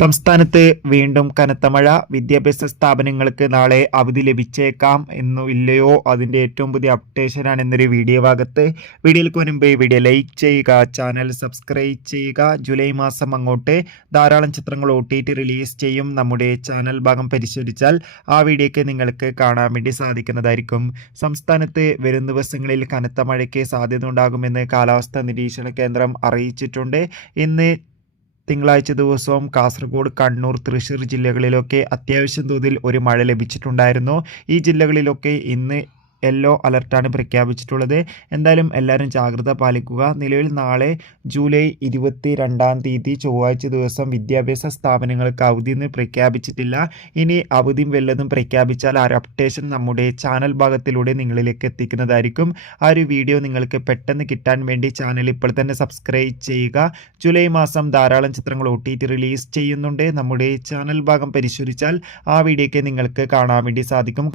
സംസ്ഥാനത്ത് വീണ്ടും കനത്ത മഴ. വിദ്യാഭ്യാസ സ്ഥാപനങ്ങൾക്ക് നാളെ അവധി ലഭിച്ചേക്കാം എന്നോ ഇല്ലയോ, അതിൻ്റെ ഏറ്റവും പുതിയ അപ്ഡേഷനാണ് എന്നൊരു വീഡിയോ ഭാഗത്ത്. വീഡിയോയിലേക്ക് മുൻപ് വീഡിയോ ലൈക്ക് ചെയ്യുക, ചാനൽ സബ്സ്ക്രൈബ് ചെയ്യുക. ജൂലൈ മാസം അങ്ങോട്ട് ധാരാളം ചിത്രങ്ങൾ OTT റിലീസ് ചെയ്യും. നമ്മുടെ ചാനൽ ഭാഗം പരിശോധിച്ചാൽ ആ വീഡിയോയ്ക്ക് നിങ്ങൾക്ക് കാണാൻ വേണ്ടി സാധിക്കുന്നതായിരിക്കും. സംസ്ഥാനത്ത് വരും ദിവസങ്ങളിൽ കനത്ത മഴയ്ക്ക് സാധ്യത ഉണ്ടാകുമെന്ന് കാലാവസ്ഥാ നിരീക്ഷണ കേന്ദ്രം അറിയിച്ചിട്ടുണ്ട്. ഇന്ന് തിങ്കളാഴ്ച ദിവസവും കാസർഗോഡ്, കണ്ണൂർ, തൃശ്ശൂർ ജില്ലകളിലൊക്കെ അത്യാവശ്യം തോതിൽ ഒരു മഴ ലഭിച്ചിട്ടുണ്ടായിരുന്നു. ഈ ജില്ലകളിലൊക്കെ ഇന്ന് യെല്ലോ അലർട്ടാണ് പ്രഖ്യാപിച്ചിട്ടുള്ളത്. എന്തായാലും എല്ലാവരും ജാഗ്രത പാലിക്കുക. നിലവിൽ നാളെ ജൂലൈ 22 ചൊവ്വാഴ്ച ദിവസം വിദ്യാഭ്യാസ സ്ഥാപനങ്ങൾക്ക് അവധിയൊന്നും പ്രഖ്യാപിച്ചിട്ടില്ല. ഇനി അവധിയും വല്ലതും പ്രഖ്യാപിച്ചാൽ ആ ഒരു അപ്ഡേഷൻ നമ്മുടെ ചാനൽ ഭാഗത്തിലൂടെ നിങ്ങളിലേക്ക് എത്തിക്കുന്നതായിരിക്കും. ആ ഒരു വീഡിയോ നിങ്ങൾക്ക് പെട്ടെന്ന് കിട്ടാൻ വേണ്ടി ചാനൽ ഇപ്പോൾ തന്നെ സബ്സ്ക്രൈബ് ചെയ്യുക. ജൂലൈ മാസം ധാരാളം ചിത്രങ്ങൾ OTT റിലീസ് ചെയ്യുന്നുണ്ട്. നമ്മുടെ ചാനൽ ഭാഗം പരിശോധിച്ചാൽ ആ വീഡിയോയ്ക്ക് നിങ്ങൾക്ക് കാണാൻ വേണ്ടി സാധിക്കും.